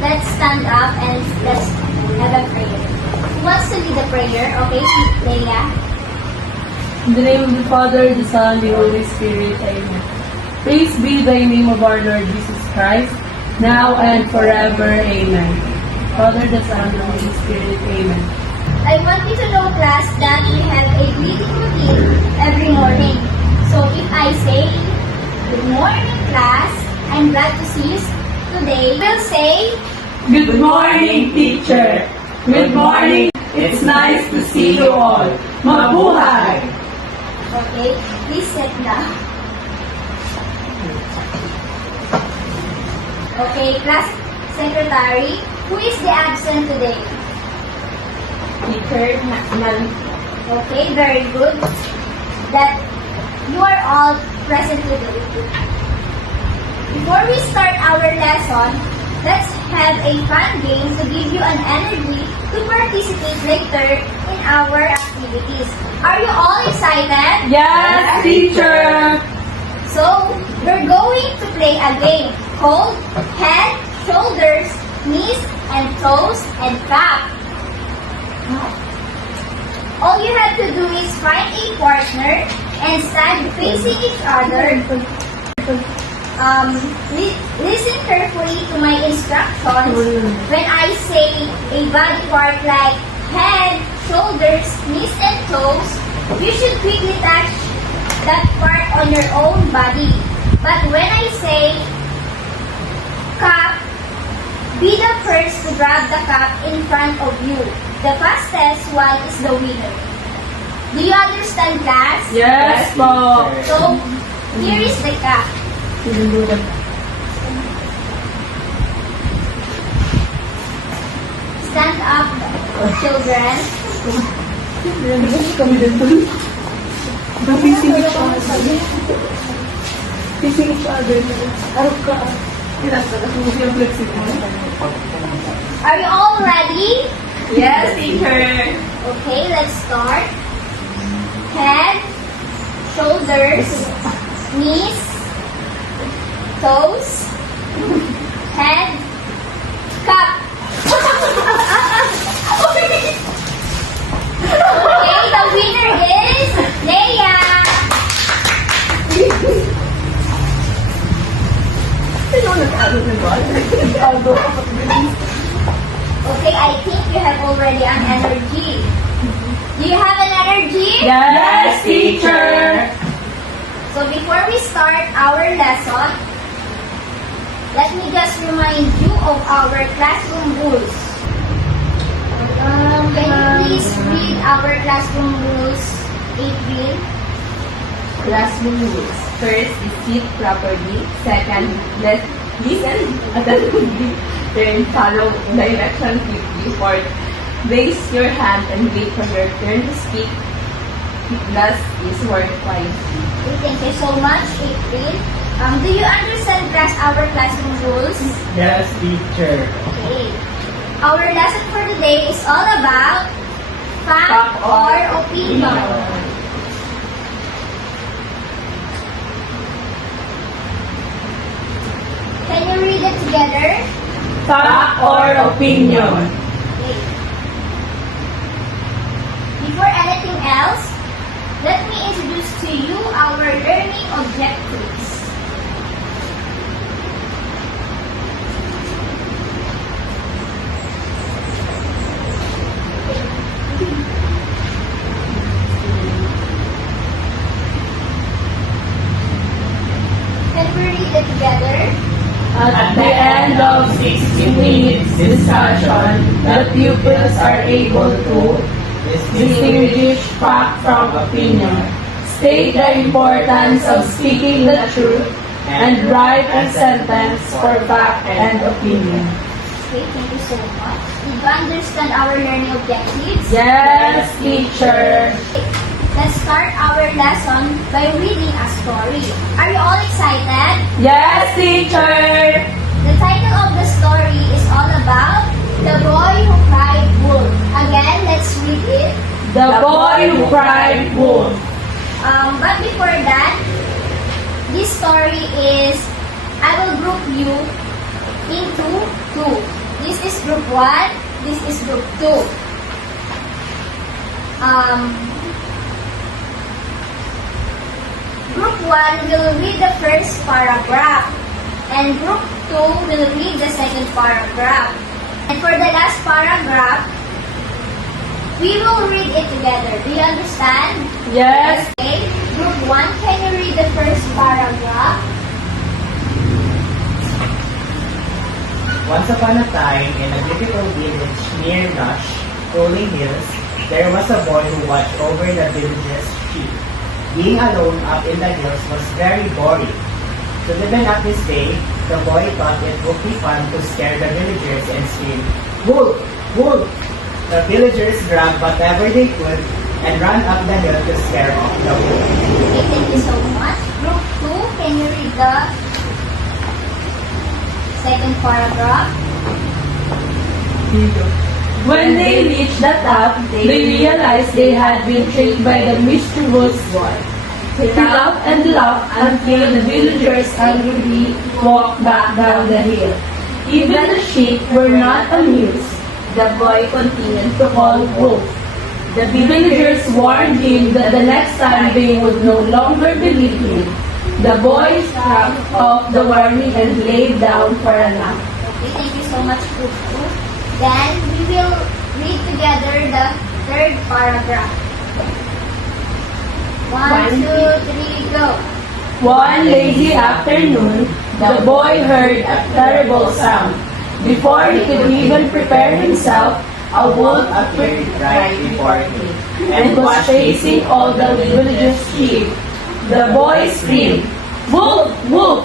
let's stand up and let's have a prayer. Who wants to lead the prayer? Okay, Leia. In the name of the Father, the Son, the Holy Spirit. Amen. Praise be thy name of our Lord Jesus Christ, now and forever. Amen. Father, the Son, the Holy Spirit. Amen. I want you to know, class, that we have a greeting routine every morning. So if I say, good morning, class, I'm glad to see you today, we'll say, Good morning, teacher. Good morning. It's nice to see you all. Mabuhay! okay, please sit down. Okay, class secretary, who is the absent today? Teacher, Okay, very good. That you are all present today. Before we start our lesson, let's have a fun game to give you an energy to participate later in our activities. Are you all excited? Yes, teacher. So, we're going to play a game called Head, Shoulders, Knees, and Toes, and Clap. All you have to do is find a partner and stand facing each other. Listen carefully to my instructions. When I say a body part like head, shoulders, knees, and toes, you should quickly touch that part on your own body. But when I say cup, be the first to grab the cup in front of you. The fastest one is the winner. Do you understand, class? Yes, po. So, here is the cup. Stand up, children. Kami din po. Facing each other. Facing each other. Arap ka. Yung flexible. Are you all ready? Yes, teacher. Okay, let's start. Head, shoulders, knees, toes, head, cup. Okay, the winner is Leia. Okay, I think you have already an energy. Do you have an energy? Yes, teacher. So before we start our lesson, let me just remind you of our classroom rules. Can you please read our classroom rules, April? Classroom rules. First is sit properly. Second, listen attentively. Third, follow direction quickly. Fourth, raise your hand and wait for your turn to speak. Last is work quietly. Okay, thank you so much, April. Do you understand our classroom rules? Yes, teacher. Okay. Our lesson for today is all about fact or opinion. Can you read it together? Fact or opinion? Okay. Before anything else, let me introduce to you our learning objectives. Can we read it together? At the end of 60 minutes discussion, the pupils are able to distinguish fact from opinion, state the importance of speaking the truth, and write a sentence for fact and opinion. Okay, thank you so much. Did you understand our learning objectives? Yes, teacher. Let's start our lesson by reading a story. Are you all excited? Yes, teacher. The title of the story is all about The Boy Who Cried Wolf. Again, let's read it. The boy who cried wolf. But before that, this story is, I will group you into two. This is group 1. This is group 2. Group 1 will read the first paragraph. And group 2 will read the second paragraph. And for the last paragraph, we will read it together. Do you understand? Yes. Okay. Group 1, can you read the first paragraph? Once upon a time, in a beautiful village near Nash, rolling hills, there was a boy who watched over the village's sheep. Being alone up in the hills was very boring. To liven up his day, the boy thought it would be fun to scare the villagers and scream, "Wolf! Wolf!" The villagers grabbed whatever they could and ran up the hill to scare off the wolf. Okay, thank you so much. Group 2, can you read the second paragraph? When they reached the top, they realized they had been tricked by the mischievous boy. He laughed and laughed until the villagers angrily walked back down the hill. Even the sheep were not amused. The boy continued to call wolf. The villagers warned him that the next time they would no longer believe him. The boy struck off the warning and laid down for a nap. Okay, thank you so much, Group 2. Then we will read together the third paragraph. 1, 2, 3, go. One lazy afternoon, the boy heard a terrible sound. Before he could even prepare himself, a wolf appeared right before him and was chasing all the village's sheep. The boy screamed, "Wolf! Wolf!"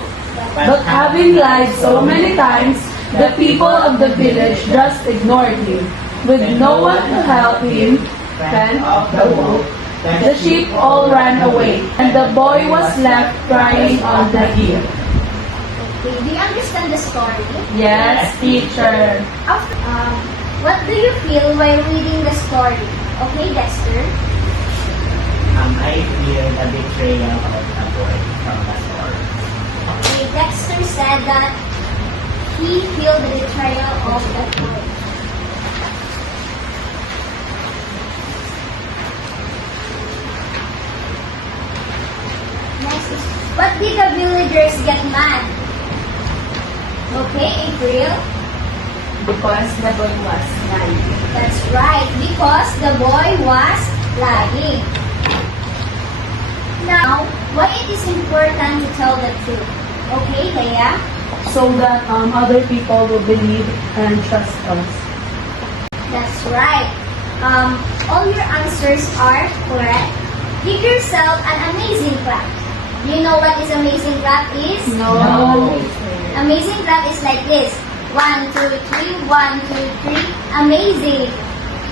But having lied so many times, the people of the village just ignored him. With no one to help him fend off the wolf, the sheep all ran away, and the boy was left crying on the hill. Okay, do you understand the story? Yes, teacher. After, what do you feel while reading the story? Okay, Dexter? I feel the betrayal of the boy from the story. Okay, Dexter said that he feel the betrayal of the boy. Next is, what did the villagers get mad? Okay, April? Because the boy was lying. That's right, because the boy was lying. Now, why it is important to tell the truth? Okay, Leia? So that other people will believe and trust us. That's right. All your answers are correct. Give yourself an amazing clap. You know what is amazing clap is? No. Amazing clap is like this. 1, 2, 3, 1, 2, 3. Amazing.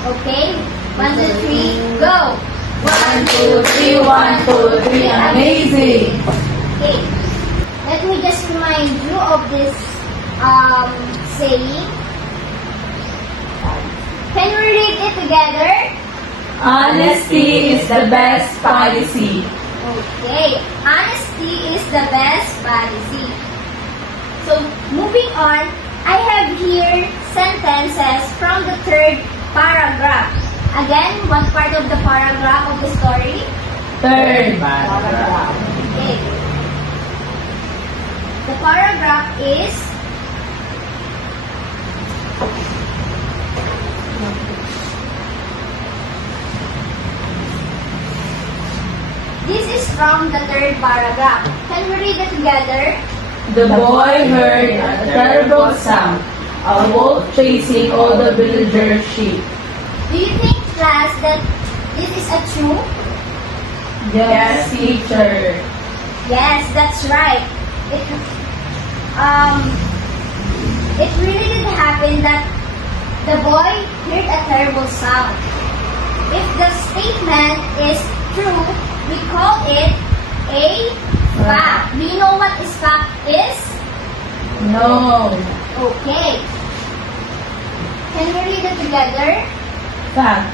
Okay? 1, 2, 3, go. 1, 2, 3, 1, 2, 3, amazing. Okay. Let me just remind you of this saying. Can we read it together? Honesty is the best policy. Okay. Honesty is the best policy. So, moving on, I have here sentences from the third paragraph. Again, what part of the paragraph of the story? Third. Okay. The paragraph is this is from the third paragraph. Can we read it together? The boy heard a terrible sound, a wolf chasing all the villagers' sheep. Do you think, class, that this is a true? Yes, teacher. Yes, that's right. It really did happen that the boy heard a terrible sound. If the statement is true, we call it a fact. Do you know what is fact is? No. Okay. Can we read it together? Fact.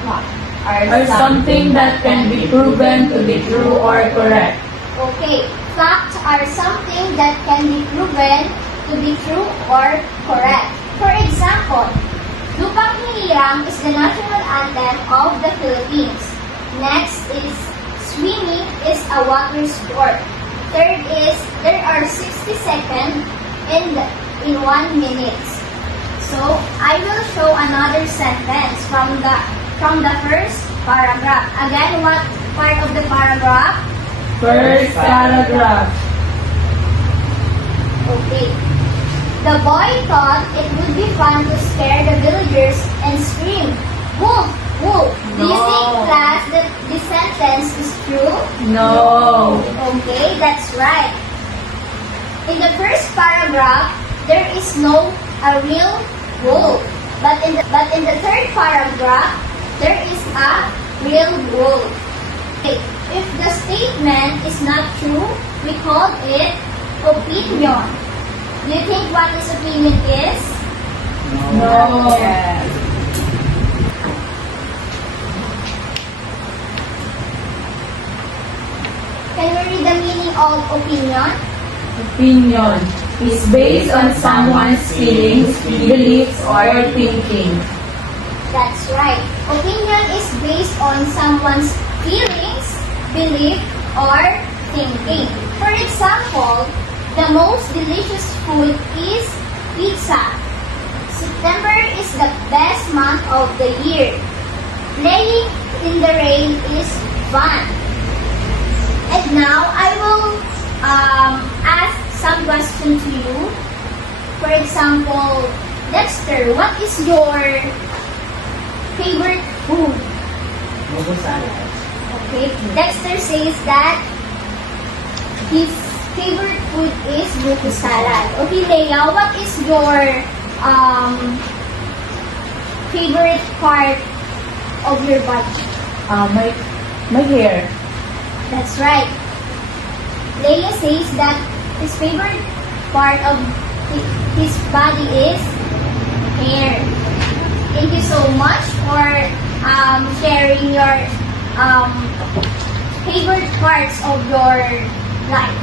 Or something that can be proven to be true or correct. Okay. Facts are something that can be proven to be true or correct. For example, example, Lupang Hinirang is the national anthem of the Philippines. Next is swimming is a water sport. Third is there are 60 seconds in 1 minute. So I will show another sentence from the first paragraph. Again, what part of the paragraph? First paragraph. Okay. The boy thought it would be fun to scare the villagers and scream, "Wolf! Wolf!" Do you think, class, that this sentence is true? No. Okay, that's right. In the first paragraph, there is no a real wolf. But in the third paragraph, there is a real wolf. Okay. If the statement is not true, we call it opinion. Do you think what this opinion is? No. Yes. Can we read the meaning of opinion? Opinion is based on someone's feelings, beliefs, or thinking. That's right. Opinion is based on someone's feelings, belief, or thinking. For example, the most delicious food is pizza. September is the best month of the year. Playing in the rain is fun. And now I will ask some questions to you. For example, Dexter, what is your favorite food? Mugo salad. Okay, Dexter says that his favorite food is buko salad. Okay, Leia, what is your favorite part of your body? My hair. That's right. Leia says that his favorite part of his body is hair. Thank you so much for sharing your favorite parts of your life.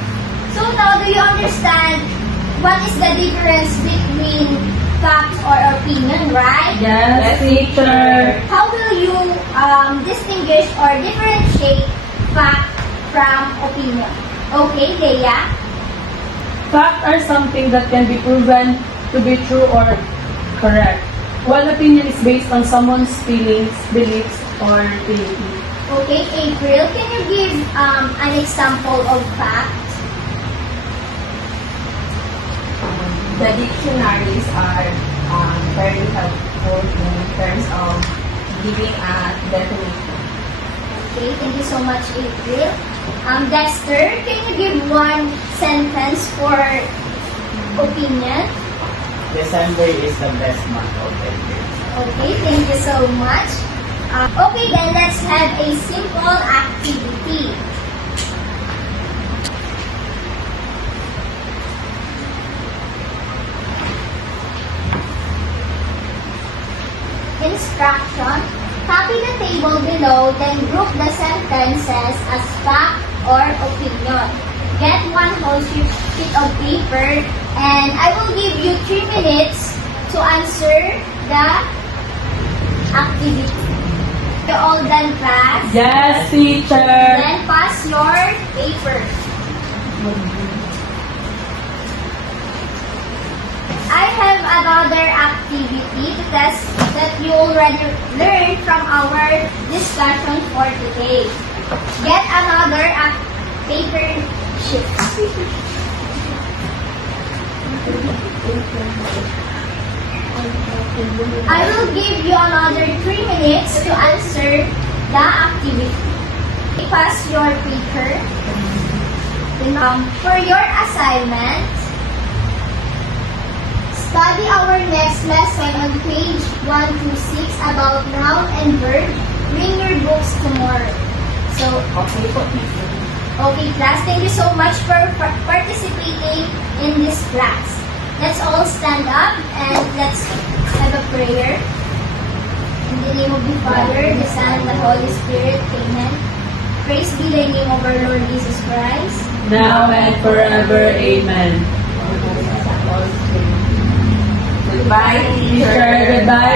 So now, do you understand what is the difference between facts or opinion, right? Yes, teacher. How will you distinguish or differentiate fact from opinion? Okay, Leia? Facts are something that can be proven to be true or correct, while opinion is based on someone's feelings, beliefs, or thinking. Okay, April, can you give an example of fact? The dictionaries are very helpful in terms of giving a definition. Okay, thank you so much, April. Dexter, can you give one sentence for opinion? December is the best month of the year. Okay, thank you so much. Okay, then let's have a simple activity. Instruction. Copy the table below, then group the sentences as fact or opinion. Get one whole sheet of paper, and I will give you 3 minutes to answer the activity. You all done, class? Yes, teacher. Then pass your paper. I have another activity to test that you already learned from our discussion for today. Get another paper sheet. I will give you another 3 minutes to answer the activity. Pass your paper. For your assignment, study our next lesson on page 126 about noun and verb. Bring your books tomorrow. So, okay, class, thank you so much for participating in this class. Let's all stand up and let's have a prayer. In the name of the Father, the Son, and the Holy Spirit. Amen. Praise be the name of our Lord Jesus Christ. Now and forever. Amen. Bye, Teacher, goodbye